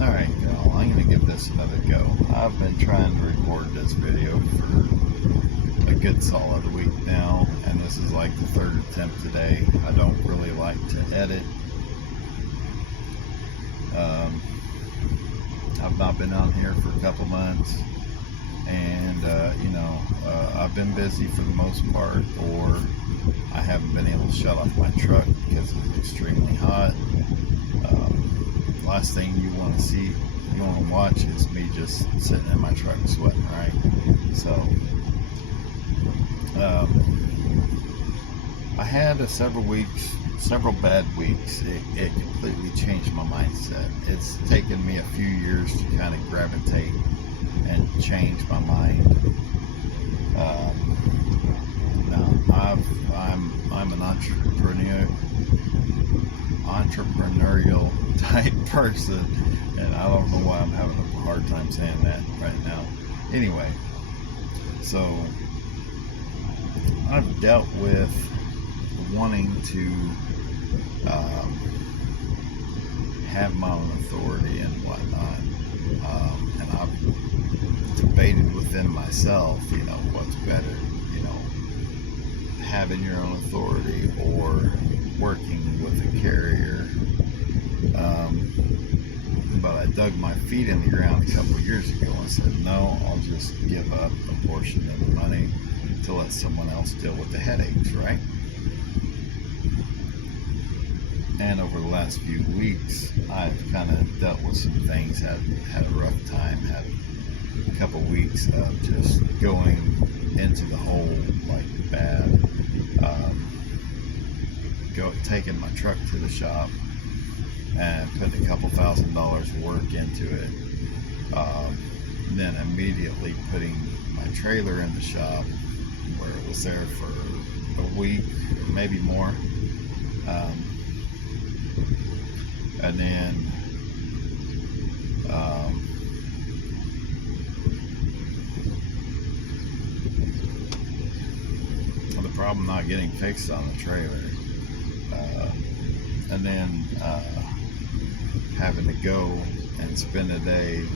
Alright, y'all, I'm going to give this another go. I've been trying to record this video for a good solid week now, and this is like the third attempt today. I don't really like to edit. I've not been on here for a couple months, and I've been busy for the most part, or I haven't been able to shut off my truck because it's extremely hot. Last thing you want to see, you want to watch, is me just sitting in my truck sweating, right? So I had several bad weeks. It completely changed my mindset. It's taken me a few years to kind of gravitate and change my mind. Now I'm an entrepreneurial type person, and I don't know why I'm having a hard time saying that right now. Anyway, so I've dealt with wanting to have my own authority and whatnot, and I've debated within myself, what's better, having your own authority or working with a carrier. But I dug my feet in the ground a couple of years ago and said, no, I'll just give up a portion of the money to let someone else deal with the headaches, right? And over the last few weeks, I've kind of dealt with some things, had a rough time, had a couple weeks of just going into the hole like bad, taking my truck to the shop and putting a couple $1,000s of work into it, then immediately putting my trailer in the shop where it was there for a week, maybe more, and then the problem not getting fixed on the trailer, and then having to go and spend a day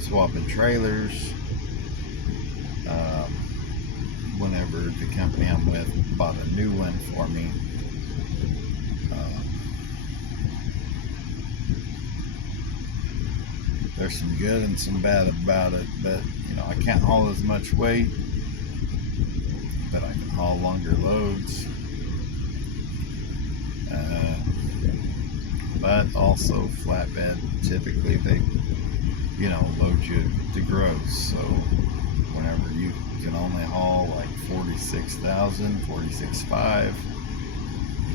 swapping trailers whenever the company I'm with bought a new one for me. There's some good and some bad about it, but I can't haul as much weight, but I can haul longer loads, but also flatbed, typically they load you to gross, so whenever you can only haul like 46,000, 46.5,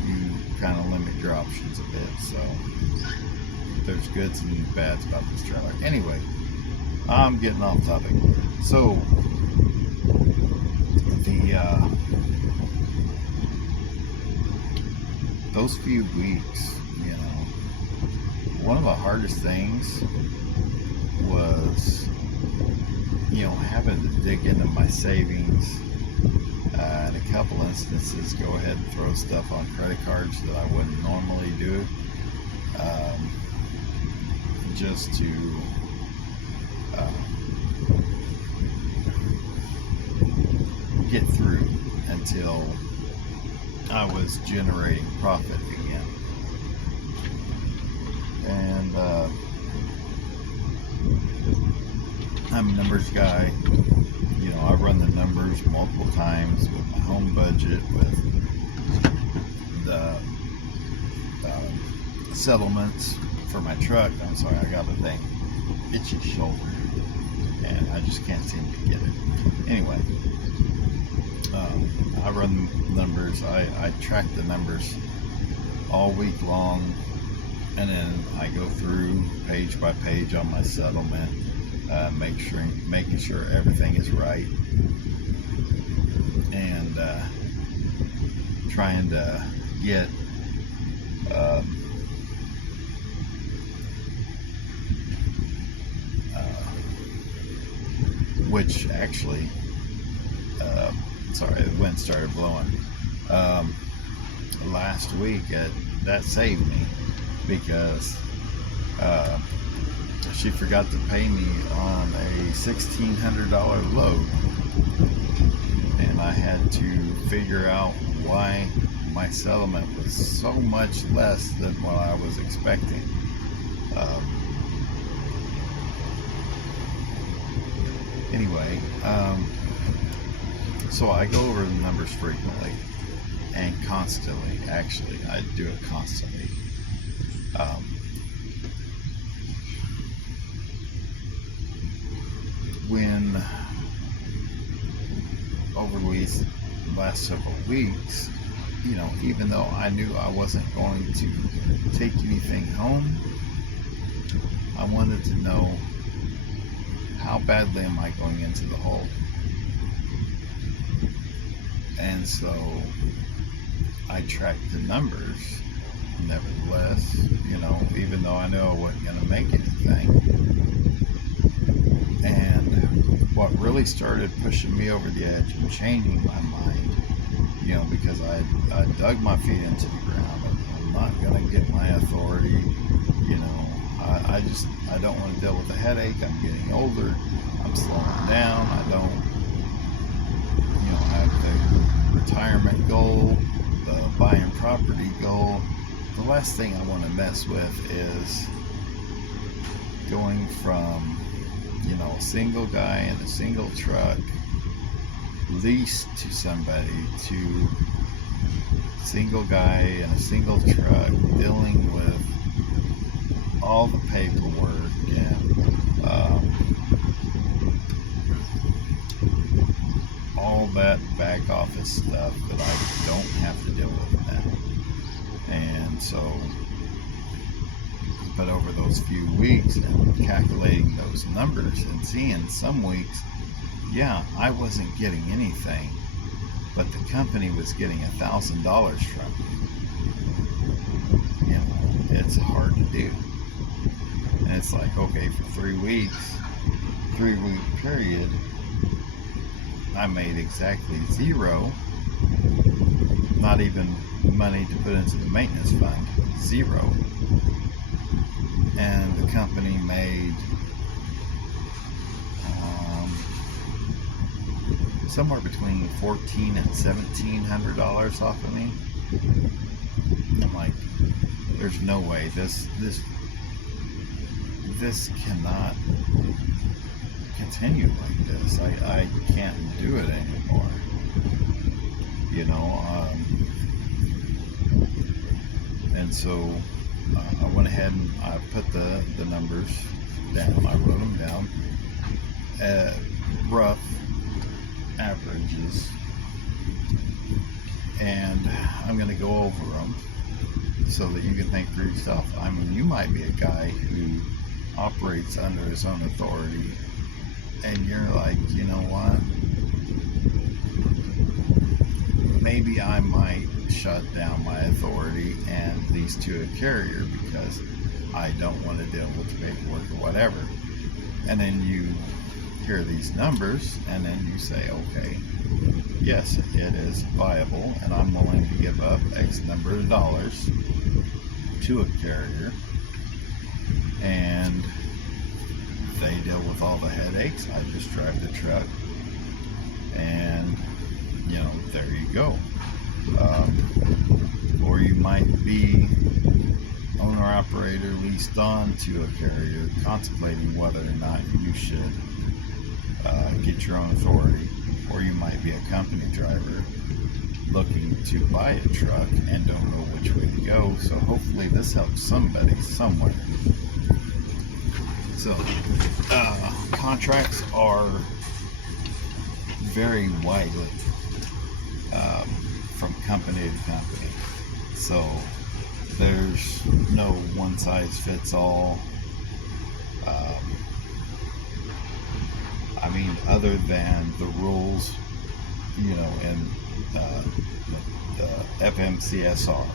you kind of limit your options a bit. So there's goods and bads about this trailer. Anyway, I'm getting off topic. So those few weeks, one of the hardest things was having to dig into my savings, in a couple instances go ahead and throw stuff on credit cards that I wouldn't normally do, just to get through until I was generating profit again. And I'm a numbers guy. I run the numbers multiple times with my home budget, with the settlements for my truck. I'm sorry, I got a dang itchy shoulder, and I just can't seem to get it. Anyway, I run numbers. I track the numbers all week long, and then I go through page by page on my settlement, making sure everything is right, and trying to get which actually, sorry, the wind started blowing last week. That saved me, because she forgot to pay me on a $1,600 load, and I had to figure out why my settlement was so much less than what I was expecting. Anyway, so I go over the numbers frequently and constantly. Actually, I do it constantly. When over the last several weeks, even though I knew I wasn't going to take anything home, I wanted to know, how badly am I going into the hole? And so I tracked the numbers, nevertheless, even though I knew I wasn't going to make anything. And what really started pushing me over the edge and changing my mind, because I dug my feet into the ground. I'm not going to get my authority. I don't want to deal with the headache. I'm getting older. I'm slowing down. I don't, have the retirement goal, the buying property goal. The last thing I want to mess with is going from, a single guy in a single truck, leased to somebody, to single guy in a single truck, dealing with all the paperwork and all that back office stuff that I don't have to deal with now. And so, but over those few weeks and calculating those numbers and seeing some weeks, yeah, I wasn't getting anything, but the company was getting $1,000 from me. It's hard to do. And it's like, okay, for 3 weeks, 3-week period, I made exactly zero, not even money to put into the maintenance fund, zero. And the company made somewhere between $1,400 and $1,700 off of me. I'm like, there's no way this cannot continue like this. I can't do it anymore. And so I went ahead and I put the numbers down. I wrote them down at rough averages, and I'm going to go over them so that you can think for yourself. I mean, you might be a guy who operates under his own authority, and you're like, you know what? Maybe I might shut down my authority and lease to a carrier because I don't want to deal with the paperwork or whatever. And then you hear these numbers, and then you say, okay, yes, it is viable, and I'm willing to give up X number of dollars to a carrier, and they deal with all the headaches. I just drive the truck, and there you go. Or you might be owner operator, leased on to a carrier, contemplating whether or not you should get your own authority. Or you might be a company driver looking to buy a truck and don't know which way to go. So hopefully this helps somebody somewhere. So contracts are very widely from company to company. So there's no one size fits all. I mean, other than the rules, in the FMCSR,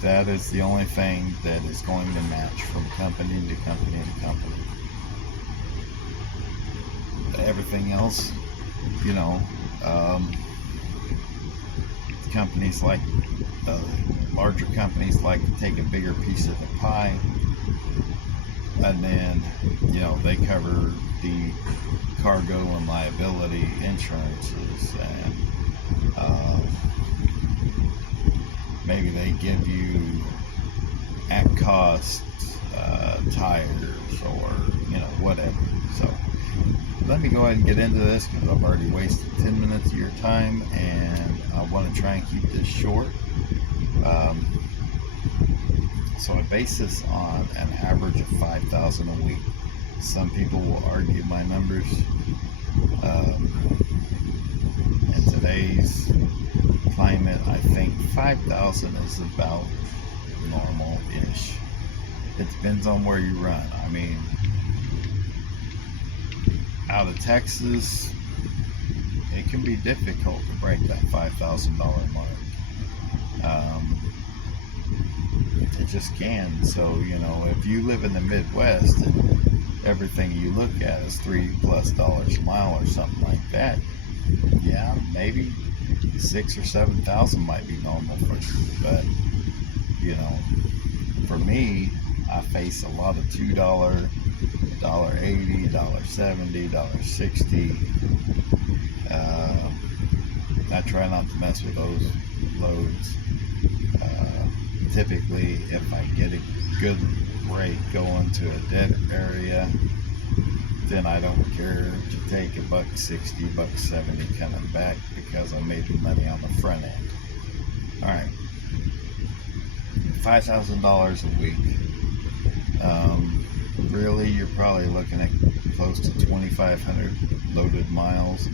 that is the only thing that is going to match from company to company to company. Everything else, companies like larger companies like to take a bigger piece of the pie. And then, they cover the cargo and liability insurances, and maybe they give you at cost tires, or whatever. So let me go ahead and get into this, because I've already wasted 10 minutes of your time, and I want to try and keep this short. So I base this on an average of $5,000 a week. Some people will argue my numbers. In today's climate, I think 5,000 is about normal-ish. It depends on where you run. I mean, out of Texas, it can be difficult to break that $5,000 mark. It just can. So, if you live in the Midwest and everything you look at is $3+ a mile or something like that, yeah, maybe 6,000 or 7,000 might be normal for you. But, for me, I face a lot of $2, $1.80, $1.70, $1.60. I try not to mess with those loads. Typically, if I get a good rate going to a dead area, then I don't care to take $1.60, $1.70 coming back, because I'm making money on the front end. All right, $5,000 a week. Really, you're probably looking at close to 2,500 loaded miles,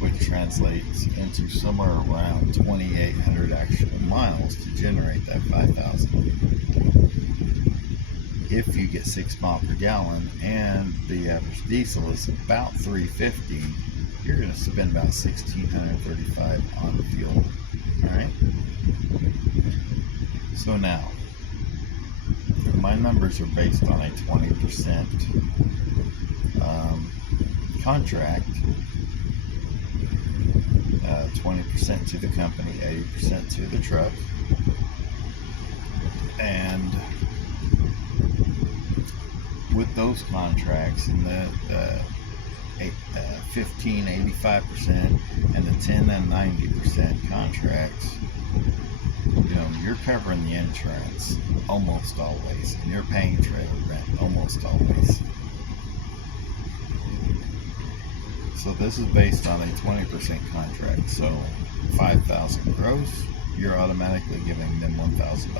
which translates into somewhere around 2,800 actual miles to generate that 5,000. If you get 6 miles per gallon and the average diesel is about 350, you're going to spend about $1,635 on fuel. All right. So now, my numbers are based on a 20% contract, 20% to the company, 80% to the truck, and with those contracts and the 15, 85% and the 10 and 90% contracts, you're covering the insurance almost always, and you're paying trailer rent almost always. So this is based on a 20% contract. So 5,000 gross, you're automatically giving them $1,000.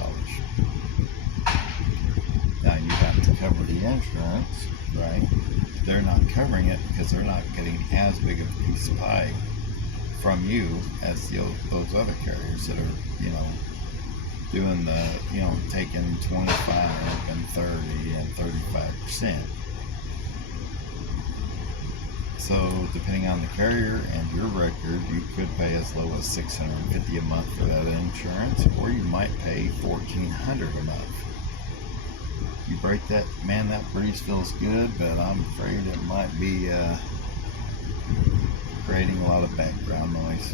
Now you have to cover the insurance, right? They're not covering it because they're not getting as big of a piece of pie from you as those other carriers that are, doing the, taking 25 and 30 and 35%. So depending on the carrier and your record, you could pay as low as $650 a month for that insurance, or you might pay $1,400 a month. You break that, man, that breeze feels good, but I'm afraid it might be creating a lot of background noise.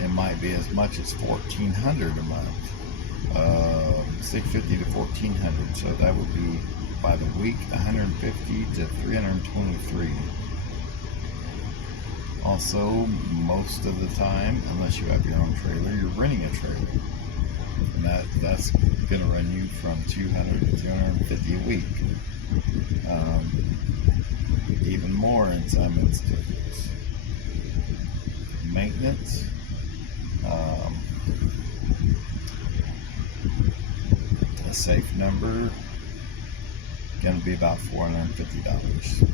It might be as much as $1,400 a month. $650 to $1,400, so that would be by the week $150 to $323. Also, most of the time, unless you have your own trailer, you're renting a trailer, and that's going to run you from $200 to $250 a week, even more in some instances. Maintenance. A safe number going to be about $450.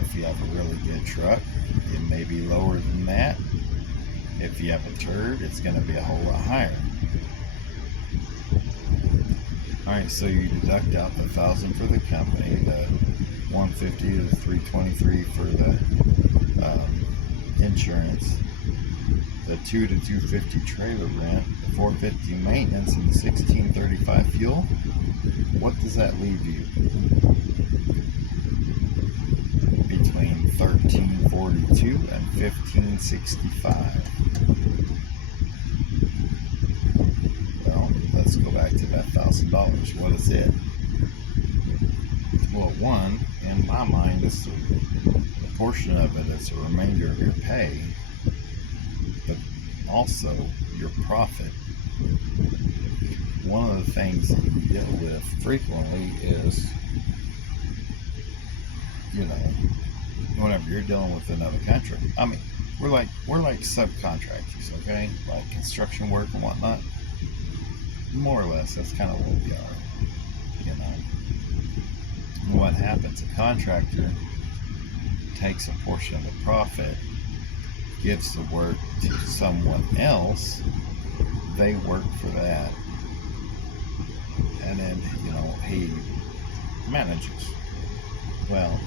If you have a really good truck, it may be lower than that. If you have a turd, it's going to be a whole lot higher. Alright, so you deduct out the $1,000 for the company, the $150 to the $323 for the insurance, the $200 to $250 trailer rent, the $450 maintenance, and the $1,635 fuel. What does that leave you? Between $1,342 and $1,565. Well, let's go back to that $1,000. What is it? one, in my mind, it's a portion of it is a remainder of your pay, but also your profit. One of the things that you deal with frequently is, whenever you're dealing with another country. I mean, we're like subcontractors, okay? Like construction work and whatnot. More or less, that's kind of what we are, And what happens? A contractor takes a portion of the profit, gives the work to someone else. They work for that, and then he manages. Well,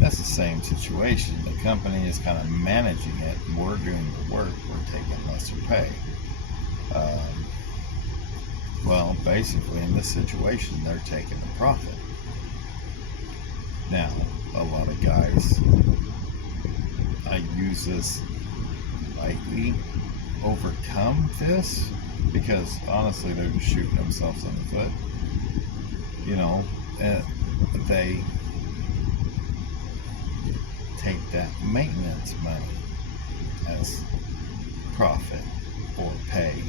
that's the same situation. The company is kind of managing it. We're doing the work. We're taking lesser pay. Well, basically, in this situation, they're taking the profit. Now, a lot of guys, I use this lightly, overcome this because honestly, they're just shooting themselves in the foot. They take that maintenance money as profit or pay,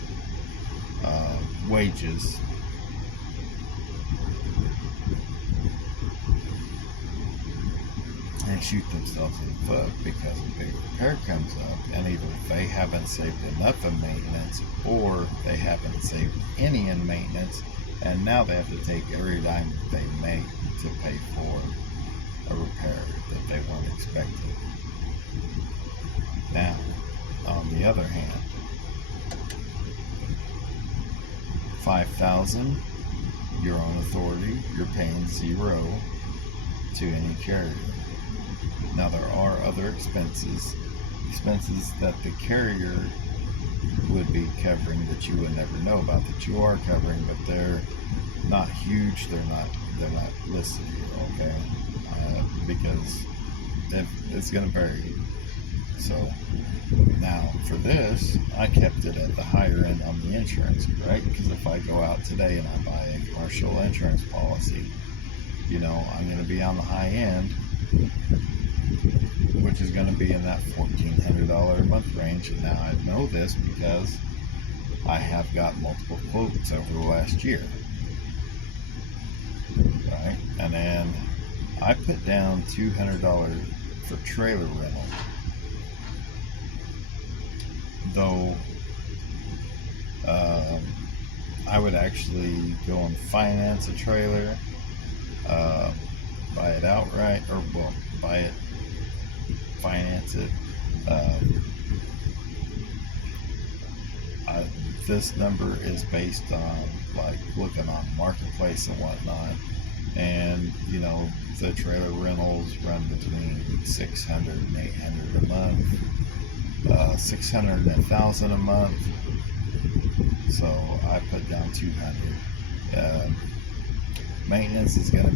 wages, and shoot themselves in the foot because a big repair comes up and either they haven't saved enough in maintenance or they haven't saved any in maintenance, and now they have to take every dime they make to pay for a repair that they weren't expecting. Now, on the other hand, $5,000, your own authority, you're paying $0 to any carrier. Now there are other expenses that the carrier would be covering that you would never know about, that you are covering, but they're not huge. They're not listed here, okay? Because it's going to vary. So now for this, I kept it at the higher end on the insurance, right? Because if I go out today and I buy a commercial insurance policy, I'm going to be on the high end, which is going to be in that $1,400 a month range. And now I know this because I have got multiple quotes over the last year, right? And then I put down $200 for trailer rental, though I would actually go and finance a trailer, buy it outright, or buy it, finance it. This number is based on like looking on Marketplace and whatnot, and the trailer rentals run between $600 and $800 a month, $600 and $1,000 a month. So I put down $200. Maintenance is going to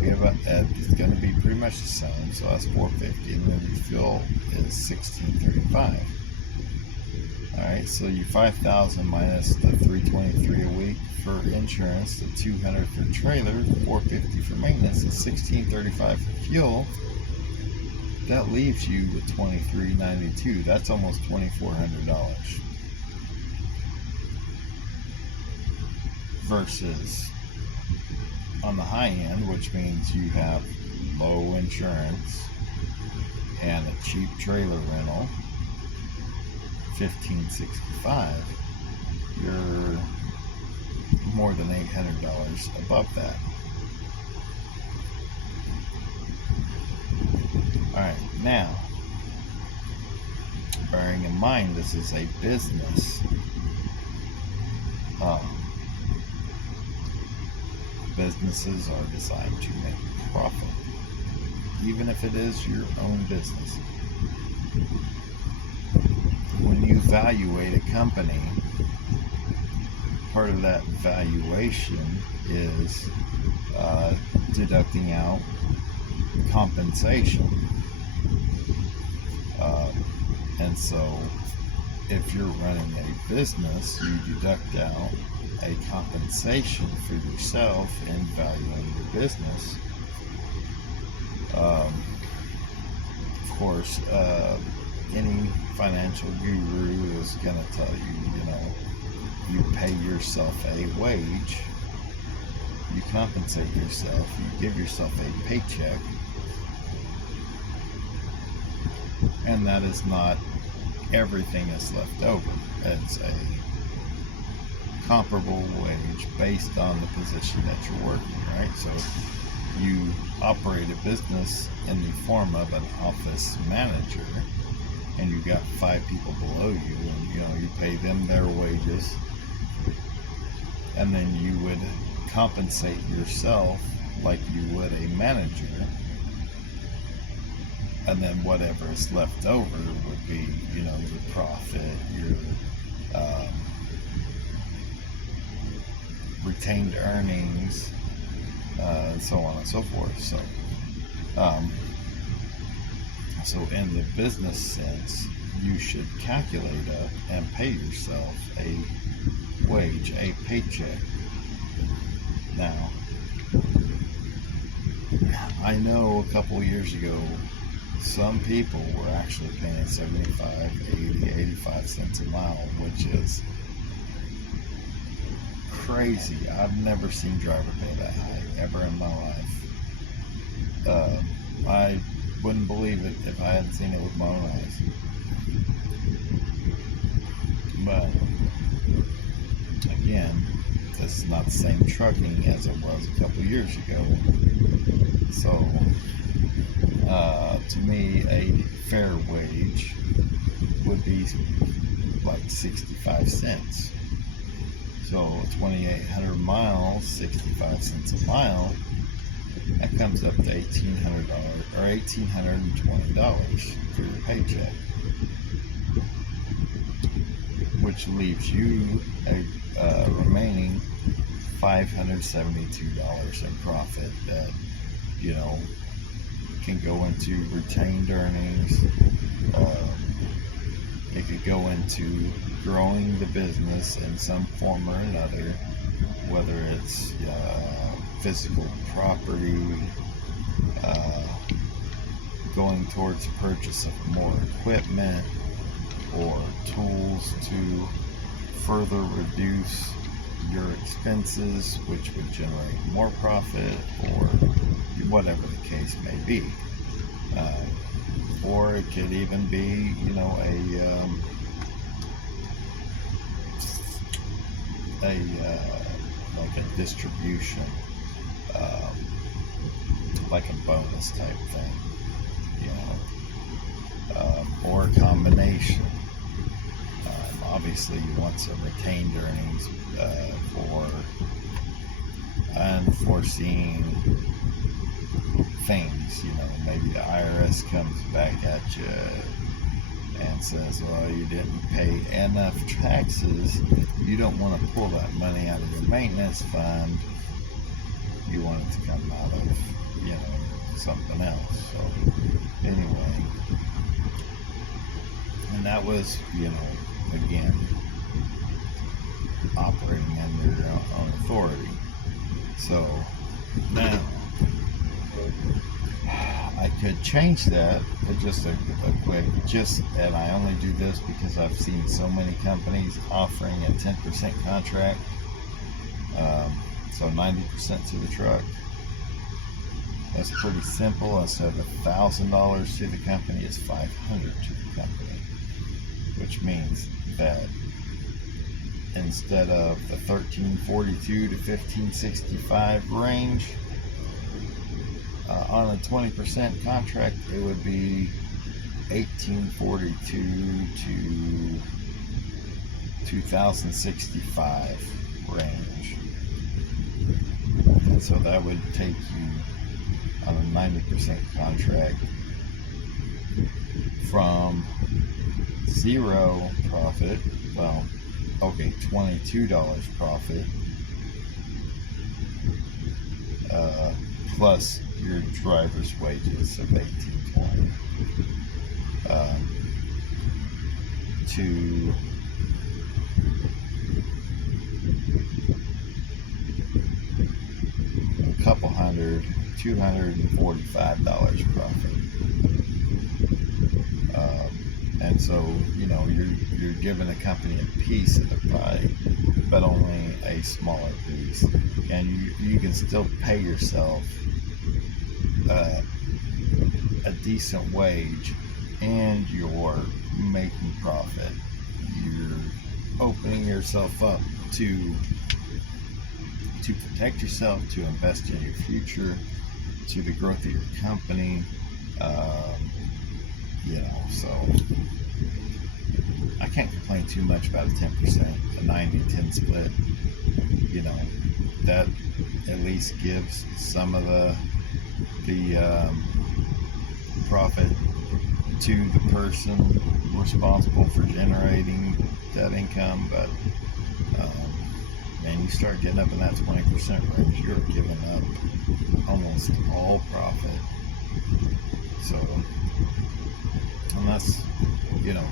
be pretty much the same, so that's $450, and then the fuel is $1,635. All right, so your $5,000 minus the $323 a week for insurance, the $200 for trailer, $450 for maintenance, and $1,635 for fuel. That leaves you with $2,392. That's almost $2,400. Versus on the high end, which means you have low insurance and a cheap trailer rental, $1,565, you're more than $800 above that. Alright, now, bearing in mind this is a business, businesses are designed to make profit, even if it is your own business. When you evaluate a company, part of that valuation is deducting out compensation. And so if you're running a business, you deduct out a compensation for yourself in valuing your business. Of course, any financial guru is going to tell you, you pay yourself a wage, you compensate yourself, you give yourself a paycheck, and that is not everything that's left over. It's a comparable wage based on the position that you're working, right? So you operate a business in the form of an office manager, and you got 5 people below you, and you pay them their wages, and then you would compensate yourself like you would a manager, and then whatever is left over would be your profit, your retained earnings, and so on and so forth. So in the business sense, you should calculate up and pay yourself a wage, a paycheck. Now, I know a couple years ago, some people were actually paying 75, 80, 85 cents a mile, which is crazy. I've never seen driver pay that high ever in my life. I wouldn't believe it if I hadn't seen it with my own eyes. But again, this is not the same trucking as it was a couple years ago. So to me, a fair wage would be like 65 cents. So 2,800 miles, 65 cents a mile, that comes up to $1,800 or $1,820 for your paycheck, which leaves you a remaining $572 in profit that can go into retained earnings. It could go into growing the business in some form or another, whether it's physical property, going towards purchase of more equipment or tools to further reduce your expenses, which would generate more profit, or whatever the case may be. Or it could even be, like a distribution, like a bonus type thing, or a combination. Obviously, you want some retained earnings for unforeseen things. Maybe the IRS comes back at you and says, well, you didn't pay enough taxes. You don't want to pull that money out of your maintenance fund. You want it to come out of, something else. So anyway, and that was, again, operating under your own authority. So now I could change that with just a quick, and I only do this because I've seen so many companies offering a 10% contract, so 90% to the truck. That's pretty simple. Instead of $1,000 to the company, it's $500 to the company, which means that instead of the $1,342 to $1,565 range, on a 20% contract, it would be $1,842 to $2,065 range. And so that would take you on a 90% contract from zero profit, $22 profit, plus your driver's wages of $1,820, to couple hundred, $245 profit. And so, you're giving the company a piece of the pie, but only a smaller piece. And you can still pay yourself a decent wage, and you're making profit. You're opening yourself up to protect yourself, to invest in your future, to the growth of your company. So I can't complain too much about a 10%, a 90-10 split. That at least gives some of the profit to the person responsible for generating that income. But man, you start getting up in that 20% range, you're giving up almost all profit. So, and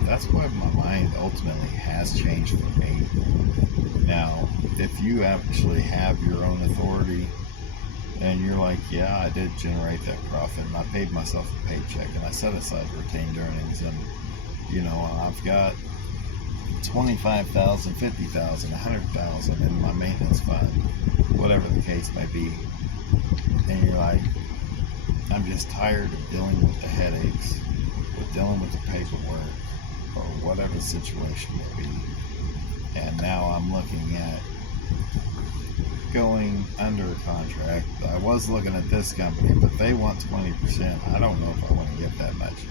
that's what my mind ultimately has changed for me. Now, if you actually have your own authority and you're like, yeah, I did generate that profit and I paid myself a paycheck and I set aside retained earnings, and I've got 25,000, 50,000, 100,000 in my maintenance fund, whatever the case may be, and you're like, I'm just tired of dealing with the headaches, with dealing with the paperwork, or whatever the situation may be, and now I'm looking at going under a contract. I was looking at this company, but they want 20%. I don't know if I want to get that much.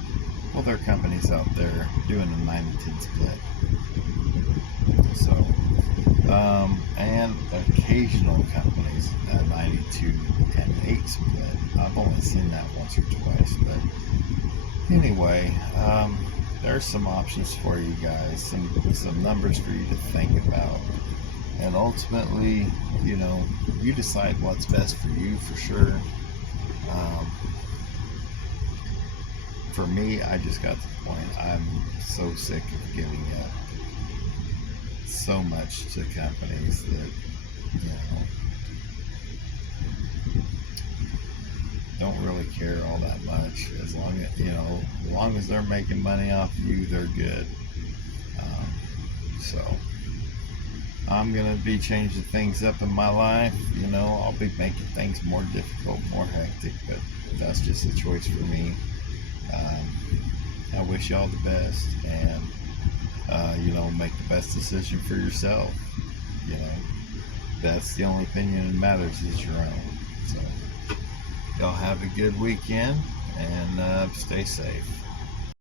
Well, there are companies out there doing a 90-10 split. So, and occasional companies, 92-8 split. I've only seen that once or twice, but anyway, there's some options for you guys, some numbers for you to think about, and ultimately, you decide what's best for you, for sure. For me, I just got to the point, I'm so sick of giving up so much to companies that don't really care all that much. As long as they're making money off you, they're good. So I'm gonna be changing things up in my life. I'll be making things more difficult, more hectic, but that's just a choice for me. I wish y'all the best, and make the best decision for yourself. That's the only opinion that matters, is your own. So y'all have a good weekend, and stay safe.